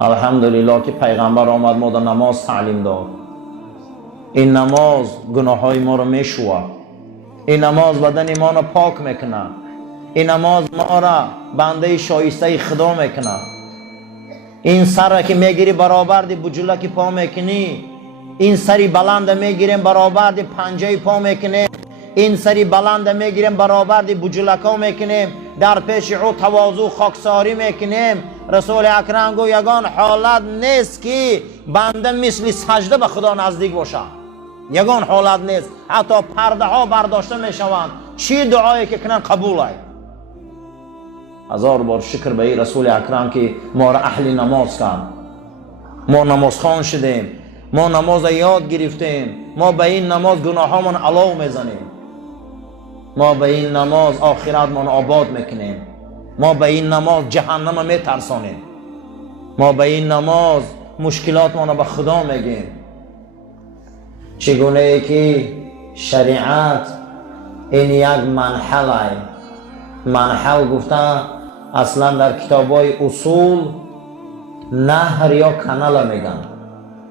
الحمدلله که پیغمبر آمد ما در نماز تعلیم داد. این نماز گناه های ما رو میشوه، این نماز بدن ما رو پاک میکنه، این نماز ما را بنده شایسته خدا میکنه. این سر را که میگیری برابر دی بجوله که پا میکنی، این سری بلند میگیریم برابر دی پنجه پا میکنیم، این سری بلند میگیریم برابر دی بجولکا میکنیم، در پیش او تواضع خاکساری میکنیم. رسول اکرم گو یگان حالت نیست که بنده مثل سجده به خدا نزدیک باشه، یگان حالت نیست. حتی پرده ها برداشته میشوند، چی دعایی که کنن قبول ای. هزار بار شکر به این رسول اکرم که ما را اهل نماز کرد. ما نماز خوان شدیم، ما نماز یاد گرفتیم، ما به این نماز گناه هامون علاو میزنیم، ما به این نماز آخرت من آباد میکنیم، ما به این نماز جهنم میترسانیم، ما به این نماز مشکلات ما به خدا میگیم. چگونه ای که شریعت این یک منحل منحل گفته اصلا در کتابای اصول نهر یا کانال میگن،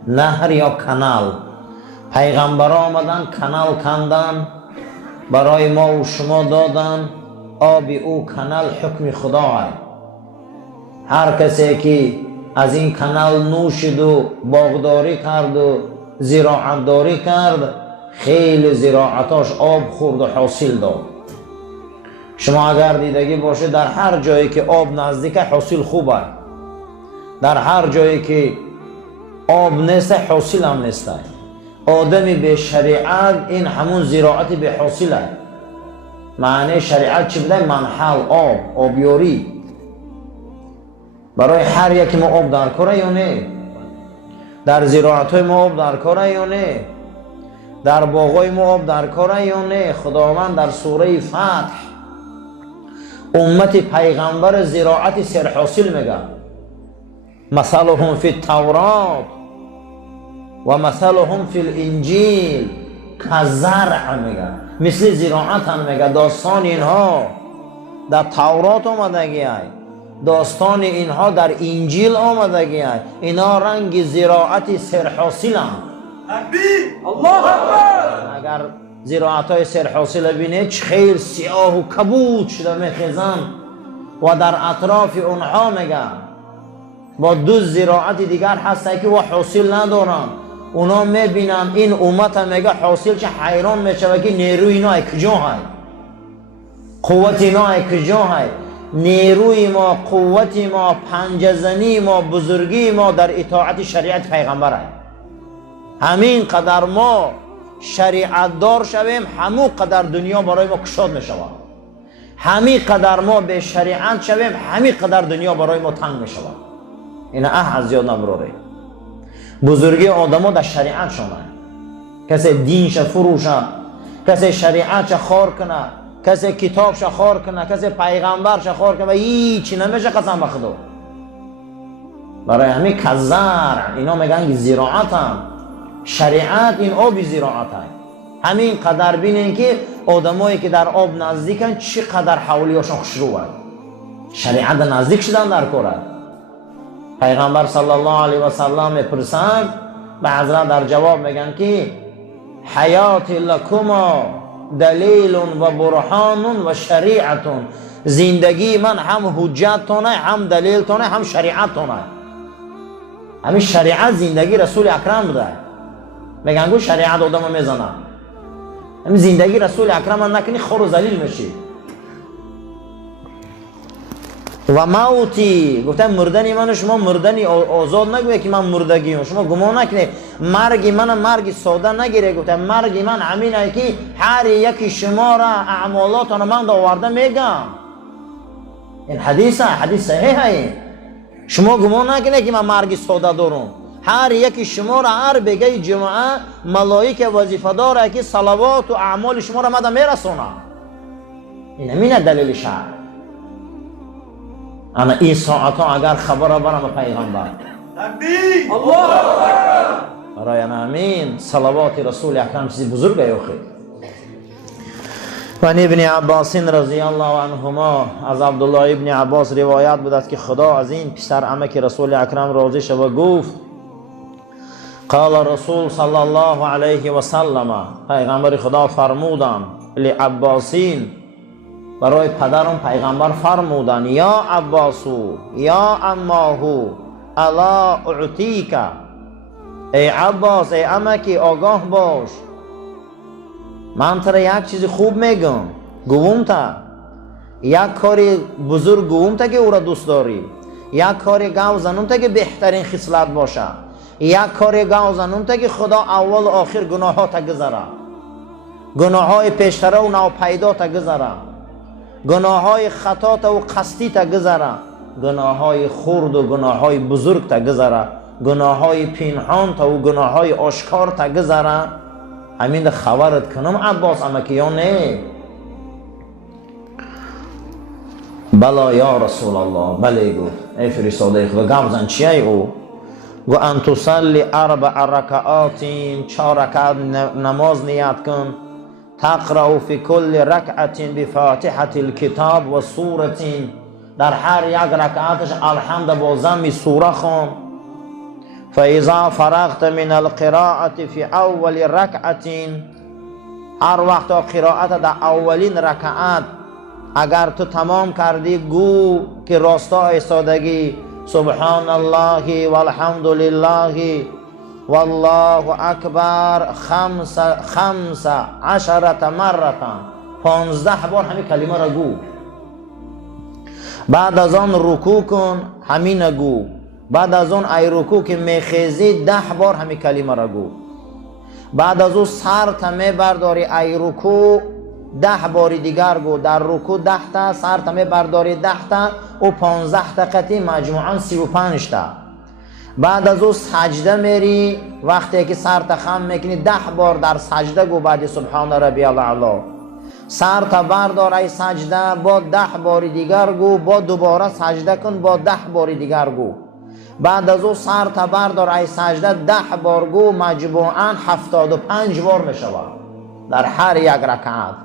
نهر یا کانال. پیغمبر آمدن کانال کندن برای ما و شما دادن، آب او کانال حکم خدا ہے. هر کسی که از این کانال نوشید و باغداری کرد و زراعتداری کرد، خیلی زراعتاش آب خورد و حاصل داد. شما اگر دیدگی باشه در هر جایی که آب نزدیک حاصل خوبه، در هر جایی که آب نیست حاصل هم نیست. آدمی به شریعت این همون زراعت به حاصله. معنی شریعت چی بوده؟ منحل، آب، آبیاری. برای هر یکی ما آب در کاره یا نه؟ در زراعت های ما آب در کاره یا نه؟ در باغای ما آب در کاره یا نه؟ خداوند در سوره فتح امت پیغمبر زراعت سرحاصل میگه. مثلهم فی التورات و مثلهم فی الانجیل کزرع میگه، مثل زراعت هم میگه. داستان اینها در تورات آمدگی های، داستان اینها در انجیل آمدگی های. اینا رنگ زراعت سرحاصل هم. الله اکبر. اگر زراعت های سرحاصل بینید خیلی سیاه و کبود شده میخیزن و در اطراف اونها میگه با دو زراعت دیگر هسته که و حاصل ندارن. اونا میبینن این امت میگه حاصل چه، حیران میشه که نیروی اینا کجا های، قوت اینا کجا های. نیروی ما، قوت ما، پنجزنی ما، بزرگی ما در اطاعت شریعت پیغمبر های. همین قدر ما شریعت دار شویم، همون قدر دنیا برای ما کشاد میشود. همین قدر ما به شریعت شویم، همین قدر دنیا برای ما تنگ میشود. این از زیاد نبروره. بزرگی آدم ها در شریعت شونه. کسی دینش فروشه، کسی شریعتش خار کنه، کسی کتابش خار کنه، کسی پیغمبرش خار کنه و هیچی نمیشه قسم به خدا. برای همین کزر اینا میگن زراعت هم. شریعت این آب زراعت هم. همین قدر بینین که آدمایی که در آب نزدیکن چقدر حولیاشون خوشرو هست. شریعت نزدیک شدن در کاره. پیغمبر صلی الله علیه و سلم میپرسند، به حضرت در جواب میگن که حیات لکما دلیل و برهان و شریعت. زندگی من هم حجت تونه، هم دلیل تونه، هم شریعت تونه. همین شریعت زندگی رسول اکرم بوده. میگن گو شریعت آدم میزنه، همین زندگی رسول اکرم نکنی خور و ذلیل میشی. و موتی گفتم مردنی من شما مردنی آزاد نگویه که من مردگیم. شما گمان نکنه مرگی من مرگی ساده نگیره. گفتم مرگی من همینه که هر یکی شما را اعمالاتون من آورده میگم. این حدیث صحیحه. شما گمان نکنه که من مرگی ساده دارم. هر یکی شما را هر بگه جمعه ملائکه وظیفه داره که صلوات و اعمال شما را مده میرسونه. این همینه دلیل شرع. انا این ساعت ها اگر خبر برم پیغمبر الله برای انا امین صلوات رسول اکرم چیزی بزرگه. و ابن عباس رضی الله عنهما، از عبدالله ابن عباس روایت بود است که خدا از این پسر عمک رسول اکرم راضی شد و گفت قال رسول صلی الله علیه و سلم، پیغمبر خدا فرمودن لعباسین، برای پدرم پیغمبر فرمودن یا عباسو یا عماهو الا اعطیک، ای عباس ای عمکی آگاه باش، من ترا یک چیز خوب میگم، گویم تا یک کاری بزرگ گویم تا که او را دوست داری، یک کاری گاو زنم تا که بهترین خصلت باشه، یک کاری گاو زنم تا که خدا اول و آخر گناه ها تا گذره، گناه های پیشتره و ناپیدا تا گذره، گناه های خطا تا و قصدی تا گذره، گناه های خرد و گناه های بزرگ تا گذره، گناه های پنهان تا و گناه های آشکار تا گذره. همین خبرت کنم عباس امکی یا نه؟ بلا یا رسول الله، بله گفت ای فرستاده خدا. گفت چیه او؟ گو ان تصلی 4 رکعات، 4 رکعت نماز نیت کن، تقرأ فی کل رکعت بفاتحة الکتاب و سورة، در هر یک رکعتش الحمد با ضم سوره خوان. فاذا فرغت من القراءة فی اول رکعت، هر وقت قرائت در اولین رکعت اگر تو تمام کردی گو که راستا ایستادگی سبحان الله والحمد لله والله اکبر 15 مرة، 15 بار همین کلمه را گو. بعد از آن رکوع کن همین گو. بعد از اون ای رکوع که میخیزی 10 بار همین کلمه را گو. بعد از اون سر تمه برداری ای رکوع 10 بار دیگر گو. در رکوع 10 تا، سر تمه برداری 10 تا و 15 دقیقه مجموعاً 35 تا. بعد از اون سجده میری، وقتی که سر تا خم میکنی 10 بار در سجده گو بعد سبحان ربی الاعلی. سر تا بردار ای سجده با 10 بار دیگر گو، با دوباره سجده کن با 10 بار دیگر گو. بعد از اون سر تا بردار ای سجده 10 بار گو، مجموعاً 75 بار میشود در هر یک رکعت.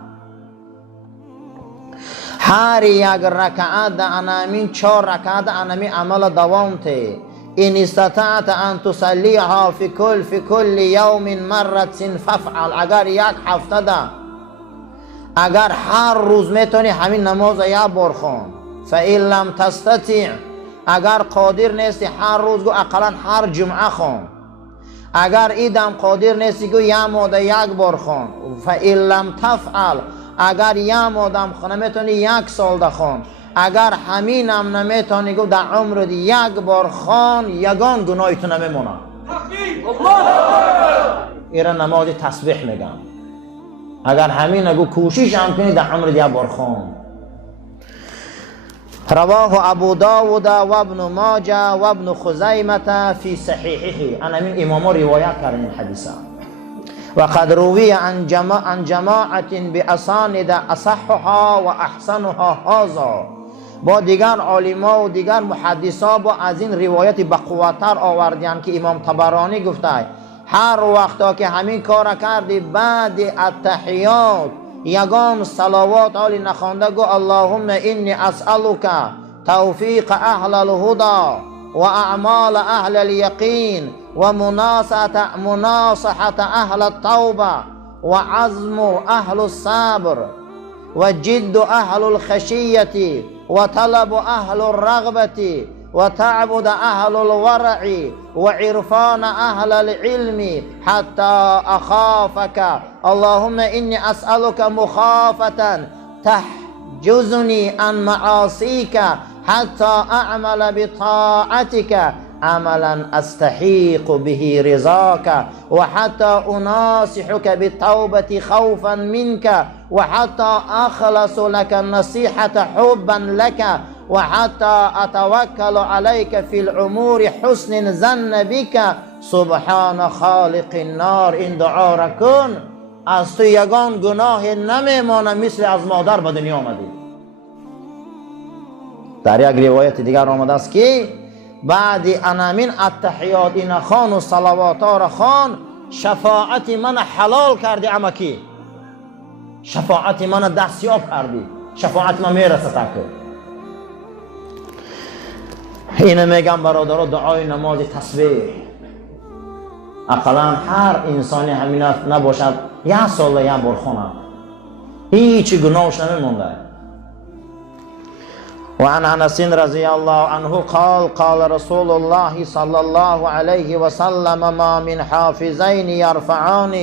هر یک رکعت در انامین 4 رکعت انامین عمل دوام ته. این استطاعت ان تصلیها فی کل یوم مرة فافعل. اگر یک هفته ده، اگر هر روز میتونی همین نماز یک بار خوان. فإن لم تستطع، اگر قادر نیستی هر روز گو اقلا هر جمعه خوان. اگر ایدم قادر نیستی گو یک ماده یک بار خوان. فإن لم تفعل، اگر یک ماده خونه میتونی 1 سال ده خوان. اگر همین هم نمیتونی گو در عمر دی 1 بار خوان، یگان گناهی تو نمیمونه. ایرا نماز تسبیح میگم. اگر همین گو کوشش هم کنی در عمر دی 1 بار خوان. رواه ابو داود و ابن ماجه و ابن خزیمه فی صحیحه. انا من امام روایت کردن این حدیثه. و قد روی عن جماعت باسانید اصحها و احسنها هذا. با دیگر علما و دیگر محدثا با از این روایت بقوتر آوردن که امام طبرانی گفته هر وقتا که همین کار کردی بعد التحیات یگام صلوات آلی نخوانده گو اللهم انی اسألک توفیق اهل الهدى و اعمال اهل الیقین و مناصحة اهل التوبه و عزم اهل الصبر و جد اهل الخشیة و طلب اهل الرغبة و تعبد اهل الورع و عرفان اهل العلم حتى اخافك اللهم انی اسألك مخافة تحجزني عن معاصيك حتى اعمل بطاعتك عملا استحيق به رضاك وحتى اناصحك بالتوبة خوفا منك وحتى اخلص لك النصيحة حبا لك وحتى اتوكل عليك في الامور حسن ظن بك سبحان خالق النار. این دعا را کن، از تو یگان گناه نمیمانه مثل از مادر به دنیا آمدی. در یک روایت دیگر آمده است که بعد انامین التحیات این خان و صلوات را خان، شفاعت من حلال کردی امکی. شفاعت من دستیاب کردی، شفاعت من میرسه تکه. اینه میگم برادرها، دعای نماز تسبیح اقلا هر انسانی همین نباشد یک سال یک بار خونه، هیچ گناهش نمیمونده. وعن انس رضی الله عنه قال قال رسول الله صلی الله علیه وسلم ما من حافظین یرفعان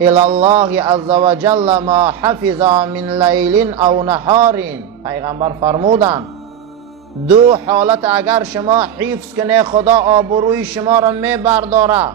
الى الله عز وجل ما حفظا من لیل او نهار. پیغمبر فرمودند دو حالت اگر شما حفظ کنه خدا آبروی شما را میبرداره.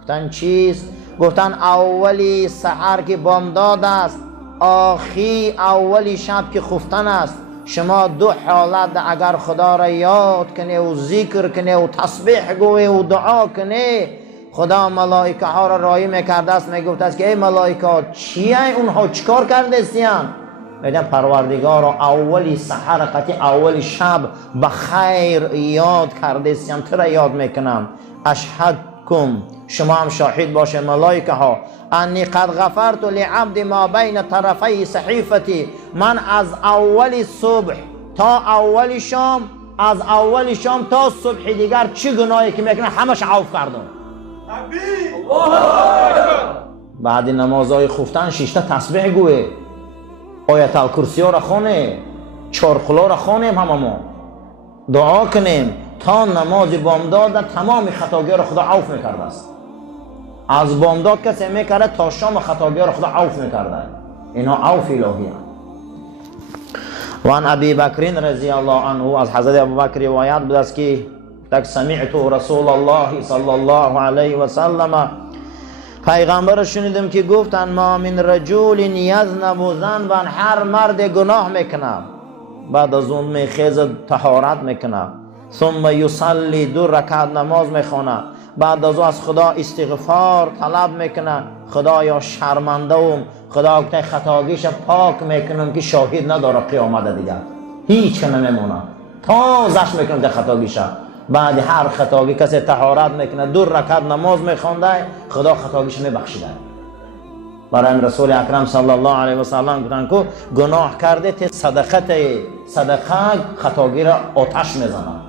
گفتن چیست؟ گفتن اولی سحر که بامداد است، آخی اولی شب که خفتن است. شما دو حالت اگر خدا را یاد کنه و ذکر کنه و تسبیح گوه و دعا کنه، خدا ملائکه ها را راهی میکرده است، میگفت است که ای ملائکه چیه اونها چیکار کرده استیان؟ میگن پروردگار را اولی سحر قطعی اولی شب به خیر یاد کرده استیان، تو را یاد میکنم. اشهدکم، شما هم شاهد باشه ملائکه ها، انی قد غفرت لعبد ما بین طرفی صحیفتی، من از اول صبح تا اول شام، از اول شام تا صبح دیگر چه گناهی که میکنه همش عفو کردم. بعد نمازهای خفتن شیشتا تسبیح گوه، آیت الکرسی را خونه، چارخلا را خونیم، هممون دعا کنیم تا نماز بامداد تمام خطاگی را خدا عفو میکرده است. از بامداد کسی میکرده تا شام خطاگی را خدا عفو میکرده. اینا عفو الهی هست. وان ابی بکر رضی الله عنه، از حضرت ابوبکر روایت بود است که تک سمعت رسول الله صلی الله علیه و سلم، پیغمبر را شنیدم که گفتن ما من رجل یذنب ذنبا، هر مرد گناه میکنه بعد از اون میخیزه طهارت میکنه، ثم یصلی، دو رکعت نماز میخونه، بعد از اون از خدا استغفار طلب میکنه، خدایا شرمنده‌ام، خدا که خطاگیش پاک میکنم که شاهد نداره قیامت دیگر هیچ نمیمونه، تازش میکنم در خطاگیش. بعد هر خطاگی کسی طهارت میکنه، دو رکعت نماز میخونده، خدا خطاگیش میبخشیده. برای رسول اکرم صلی الله علیه و سلم گفتن که گناه کرده ته صدقه خطاگی را آتش میزنه.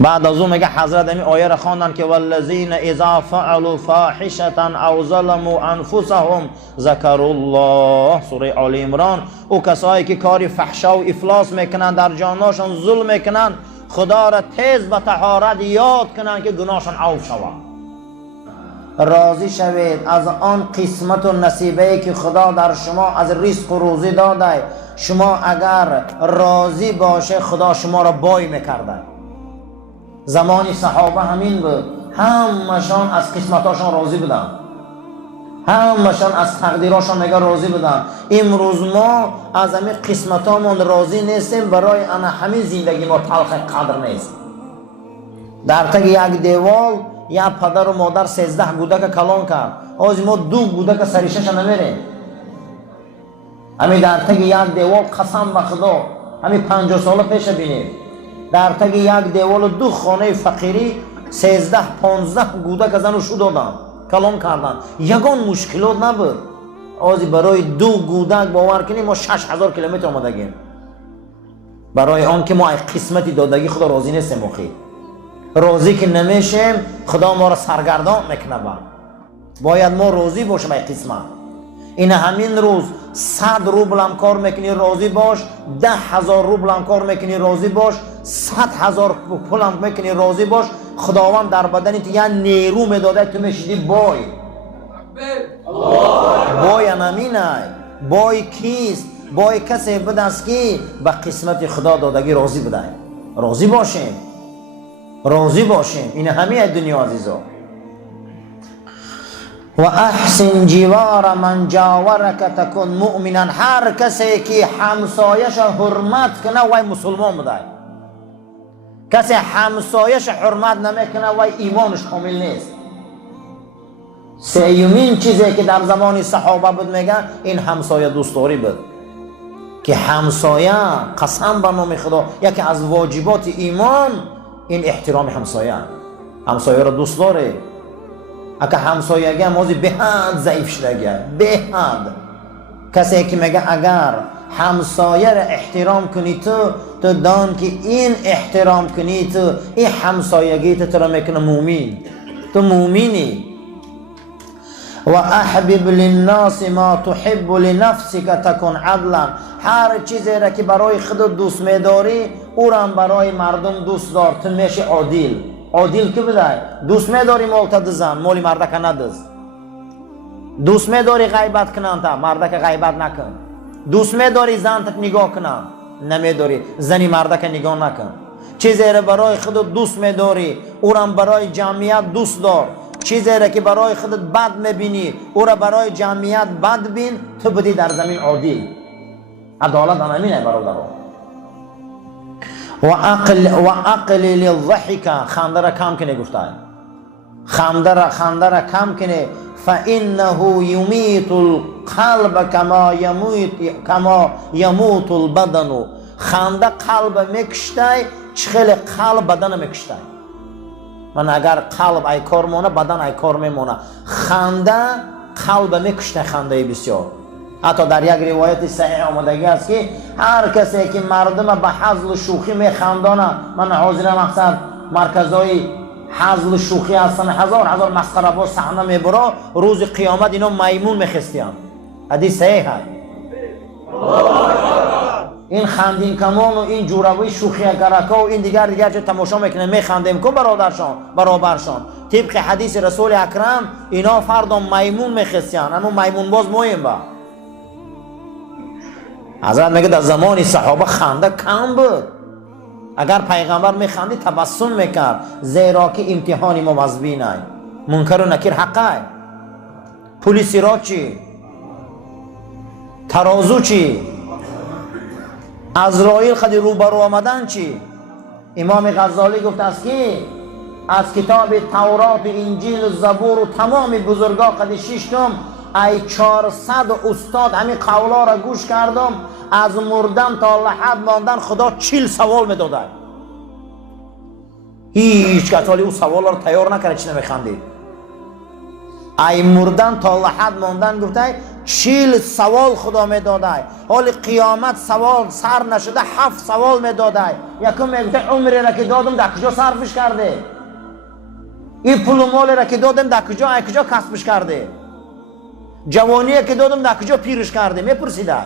بعد از اون میگه حضرت این آیه را خواندن که والذین اذا فعلوا فاحشة او ظلموا انفسهم ذکروا الله، سوره آل عمران. او کسایی که کاری فحشا و افلاس میکنن، در جاناشون ظلم میکنن، خدا را تیز به طهارت یاد کنن که گناهشون عفو شود. راضی شوید از آن قسمت و نصیبه که خدا در شما از رزق و روزی داده. شما اگر راضی باشه خدا شما را بای میکرده. زمانی صحابه همین بود، همشان از قسمتاشان راضی بودن، همشان از تقدیراشان نگاه راضی بودن. امروز ما از همین قسمتامون راضی نیستیم، برای انا همین زندگی ما تلخ قدر نیست. در تک یک دیوال یک پدر و مادر 13 کودک کلان کرد، از ما 2 کودک سریشش نمیریم. همین در تک یک دیوال قسم به خدا همین 50 سال پیش بینیم، در تک یک دیوال 2 خانه فقیری 13-15 کودک از آنو شو دادن، کلان کردن، یگان مشکلات نبود. آزی برای 2 کودک باور کنیم ما 6000 کیلومتر آمدگیم، برای آن که ما قسمتی دادگی خدا راضی نیستیم. مخی راضی که نمیشیم خدا ما را سرگردان میکنه. باید ما راضی باشیم ای قسمت. این همین روز 100 روبل هم کار میکنی راضی باش، 10,000 روبل هم کار میکنی راضی باش، 100,000 پول هم میکنی راضی باش. خداوند در بدنت یه نیرو میداده، تو میشیدی بای. بای همینه. بای کیست؟ بای کسی بود است که به قسمت خدا دادگی راضی بده. راضی باشیم، راضی باشیم. این همه دنیا عزیزا. و احسن جوار من جاورک تکن مؤمنا، هر کسی که همسایش حرمت کنه وای مسلمان بوده. کسی همسایش حرمت نمیکنه وای ایمانش کامل نیست. سیومین چیزی که در زمان صحابه بود میگن این همسایه دوستداری بود، که همسایه قسم به نام خدا یکی از واجبات ایمان این احترام همسایه. همسایه را دوست داره، اگه همسایگی هم موزی به حد ضعیف شده، به حد. کسی که میگه اگر همسایه را احترام کنی تو دان که این احترام کنی تو، این همسایگی تو را میکنه مومن. تو مومنی. و احبب للناس ما تحب لنفسك تكن عدلا. هر چیزی را که برای خودت دوست میداری او را برای مردم دوست دار. تو میشه عادل. عادل که بدای دوست میداری مالت دزن، مولی مردک ندز. دوست میداری غیبت کنن تا مردک غیبت نکن. دوست میداری زنت نگاه کنن، نمیداری زنی مردک نگاه نکن. چیزی را برای خودت دوست میداری او را برای جمعیت دوست دار. چیزی را که برای خودت بد میبینی او را برای جمعیت بد بین. تو بدی در زمین عادل. عدالت همینه برادران. و اقلل الضحک. خنده را کم کنه گفته. خنده را کم کنه. فانه یمیت القلب کما یموت البدن. خنده قلب میکشته چخیل قلب بدن میکشته. من اگر قلب ای کار مونه بدن ای کار میمونه. خنده قلب میکشته. خنده بسیار. حتی در یک روایت صحیح آمدگی است که هر کسی که مردم به حزل و شوخی میخندانه، من حاضرم مقصد مرکزهای حزل و شوخی هستن، هزار مسخره باز صحنه میبره، روز قیامت اینا میمون میخستیان. حدیث صحیح هست. این خندین کمان و این جوروی شوخی کرکا و این دیگر چه تماشا میکنه میخندیم که برابرشان طبق حدیث رسول اکرم اینا فردا میمون میخستیان. اما میمون باز مهم با حضرت میگه در زمان صحابه خنده کم بود. اگر پیغمبر میخندی تبسم میکرد، زیرا که امتحانی موظبین ای منکر و نکیر حقه. پولیس را چی؟ ترازو چی؟ عزرائیل خدی روبرو آمدن چی؟ امام غزالی گفت است که از کتاب تورات و انجیل و زبور و تمام بزرگا قدی ششتم ای 400 استاد همین قولا را گوش کردم. از مردن تا لحد ماندن خدا 40 سوال میداده. هیچ کتالی او سوال را تیار نکنه چی نمیخندی. ای مردن تا لحد ماندن گفته 40 سوال خدا میداده. حال قیامت سوال سر نشده 7 سوال میداده. یکم میگفته عمری را که دادم در کجا صرفش کرده؟ این پول و مال را که دادم در کجا کسبش کرده؟ جوانی که دادم در کجا پیرش کرده؟ میپرسیده.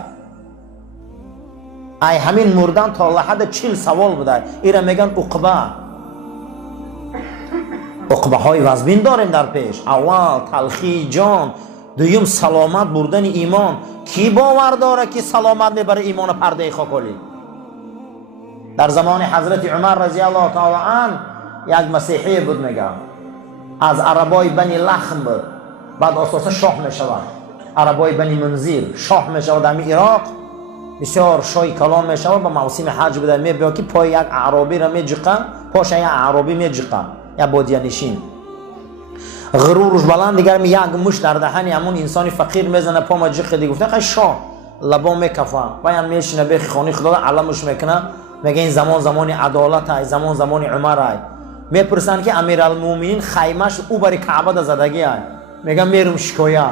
ای همین مردن تا لحد 40 سوال بوده. ایره میگن عقبه های وزبین داریم در پیش. اول تلخی جان، دویم سلامت بردن ایمان. کی باور داره که سلامت میبره ایمان پرده خاکالی؟ در زمان حضرت عمر رضی الله تعالی عنه یک مسیحی بود، میگه از عربای بنی لخم بود. بعد اساسا شاه میشود. عربای بنی منذیر شاه میشود در عراق. بسیار شای کلام میشود. با موسم حج بوده. میبینه که پای یک اعرابی را میجقه، پاش یک اعرابی میجقه، یا بادیانشین. غرورش بلند دیگر می یک مش در دهن همون انسانی فقیر میزنه. پا ما جقه دی گفته خیلی شاه لبا میکفه. باید میشینه به خانه خدا علمش میکنه. میگه این زمان عدالت های، زمان عمر های. میپرسن که امیرالمومنین خیمش او بری کعبه زدگی های. میگه میرم شکایت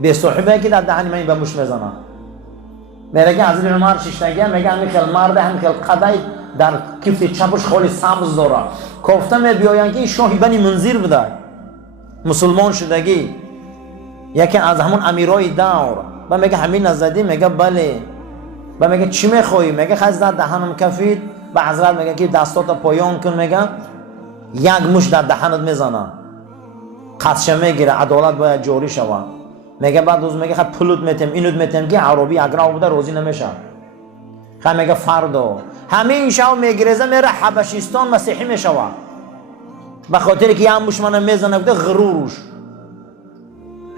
به صاحبه که در دهن من به مش میزنه. میگه که حضرت عمر ششتگی میگه همین خیلی مرد همین خیلی قدای در کفت چپش خالی سبز داره. گفته میبیاین که این شاه بنی منذیر بوده، مسلمان شدگی، یکی از همون امیرای دور. و میگه همین نزدی؟ میگه بله. و میگه چی میخوایی؟ میگه خزد دهنم کفید. و حضرت میگه که دستات پایان کن. میگه یک مش در دهنت میزنه، قدشه میگیره، عدالت باید جاری شود. میگه بعد روز میگه خب پلوت میتم اینوت میتم که عربی اگر بوده روزی نمیشه. خب میگه فردا همین شب میگریزه میره حبشستان مسیحی میشود. به خاطر که هم مشمن میزنه بوده غرورش.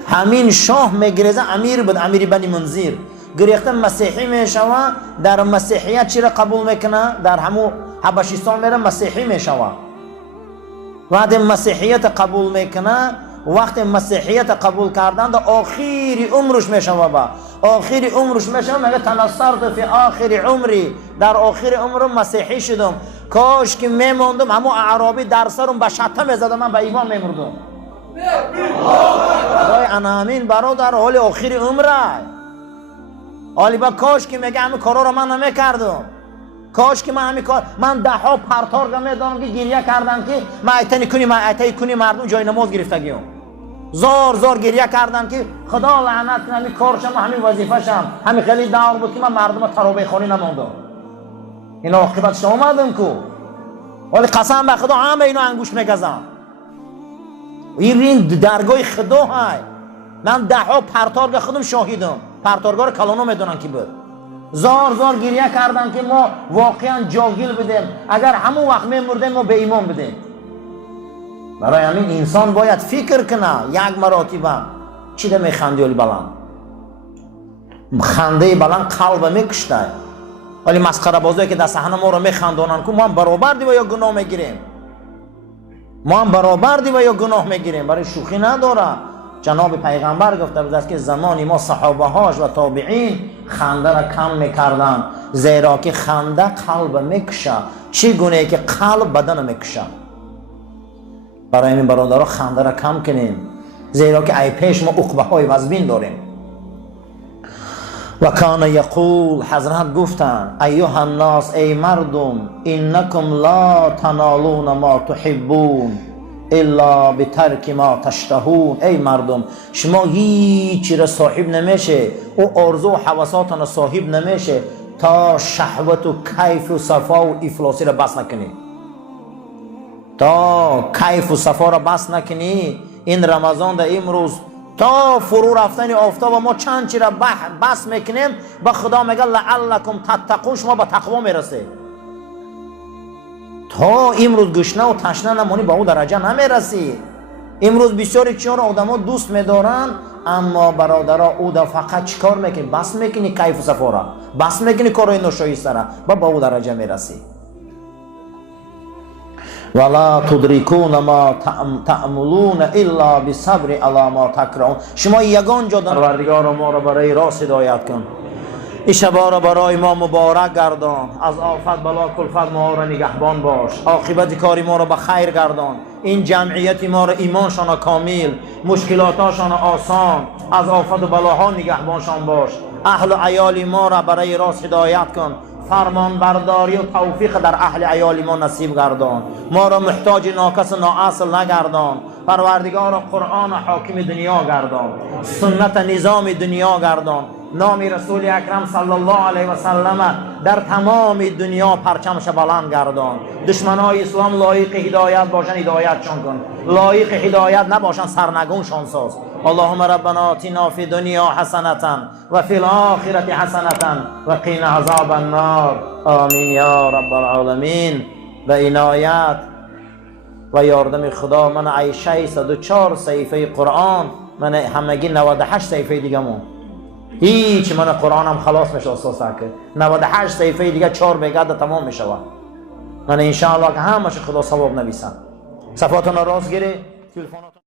همین شاه میگریزه امیر بود، امیر بنی منذیر. گریخته مسیحی میشود. در مسیحیت چی را قبول میکنه؟ در همون حبشستان میره مسیحی میشود. وقتی مسیحیت قبول میکنه، وقتی مسیحیت قبول کردن در آخری عمرش میشود. با آخری عمرش میشود میگه تنصرت فی آخر عمری، در آخر عمرم مسیحی شدم. کاش که میموندم همون اعرابی در سرم به شطه میزدم، من به ایمان میمردم. خدای انامین برادر حال آخر عمره حالی با کاش که میگه همین کارا رو من نمیکردم، کاش که من همین کار، من ده ها پرتارگا میدانم که گریه کردم که من ایتنی کنی مردم جای نماز گرفتگیم، زار گریه کردم که خدا لعنت کنه همین کارشم همین وظیفه‌شم همین خیلی دور بود که من مردم ترابه خانی نموندم. این عاقبتش اومدم کو، ولی قسم به خدا همه اینو انگوش میگزم. این درگاه خدا های من ده ها پرتارگا خودم شاهیدم، پرتارگا رو کلانو میدونن کی بود. زار گریه کردم که ما واقعا جاهل بدیم، اگر همون وقت میمردیم ما به ایمان بدیم. برای همین انسان باید فکر کنه یک مراتبه چی ده میخندی ولی بلند خنده بلند قلب میکشته، ولی مسخره بازایی که در صحنه ما رو میخندانن که ما هم برابر دی و یا گناه میگیریم، برای شوخی نداره. جناب پیغمبر گفته بود که زمانی ما صحابه هاش و تابعین خنده را کم میکردن، زیرا که خنده قلب میکشه، چی گونه که قلب بدن میکشه. برای این برادرها خنده را کم کنیم، زیرا که ای پیش ما عقبه های وزبین داریم. و کان یقول، حضرت گفتن ایها الناس ای مردم انکم لا تنالون ما تحبون الا بترک ما تشتهون. ای مردم شما هیچی را صاحب نمیشه، او آرزو و حواساتان را صاحب نمیشه تا شهوت و کیف و صفا و افلاسی را بس نکنی، تا کیف و صفا را بس نکنی. این رمضان در امروز تا فرو رفتن آفتاب ما چند چی را بس میکنیم، با خدا میگه لعلکم تتقون، شما به تقوا میرسه. تا امروز گشنه و تشنه نمونی با اون درجه نمیرسی. امروز بسیاری چیار آدم ها دوست میدارن، اما برادرها او دا فقط چیکار میکنی؟ بس میکنی کیف و صفا را، بس میکنی کارای ناشایسته را، با اون درجه میرسی. ولا تدركون ما تعملون الا بصبر على ما تکرهون. شما یگان جا پروردگار ما را برای راست هدایت کن، این شبا را برای ما مبارک گردان، از آفت بلا کلفت ما را نگهبان باش، عاقبت کاری ما را به خیر گردان، این جمعیت ما را ایمانشان کامل، مشکلاتشان آسان، از آفت و بلاها نگهبانشان باش، اهل و عیال ما را برای راست هدایت کن، فرمان برداری و توفیق در اهل عیال ما نصیب گردان، ما را محتاج ناکس و نااصل نگردان. پروردگار قرآن حاکم دنیا گردان، سنت نظام دنیا گردان، نام رسول اکرم صلی الله علیه و سلم در تمام دنیا پرچمش بلند گردان. دشمنای اسلام لایق هدایت باشن هدایتشان کن، لایق هدایت نباشن سرنگونشان ساز. اللهم ربنا آتنا فی دنیا حسنة و فی الاخرة حسنة و قنا عذاب النار. آمین یا رب العالمین. و عنایت و یاردم خدا من ای 604 صحیفه قرآن، من همگی 98 صحیفه دیگه مون هیچ، من قرآنم خلاص میشه استاد ساکر 98 صحیفه دیگه 4 بگرد تمام میشه. من انشاءالله که همش خدا ثواب نویسم. صفاتون راست گیره.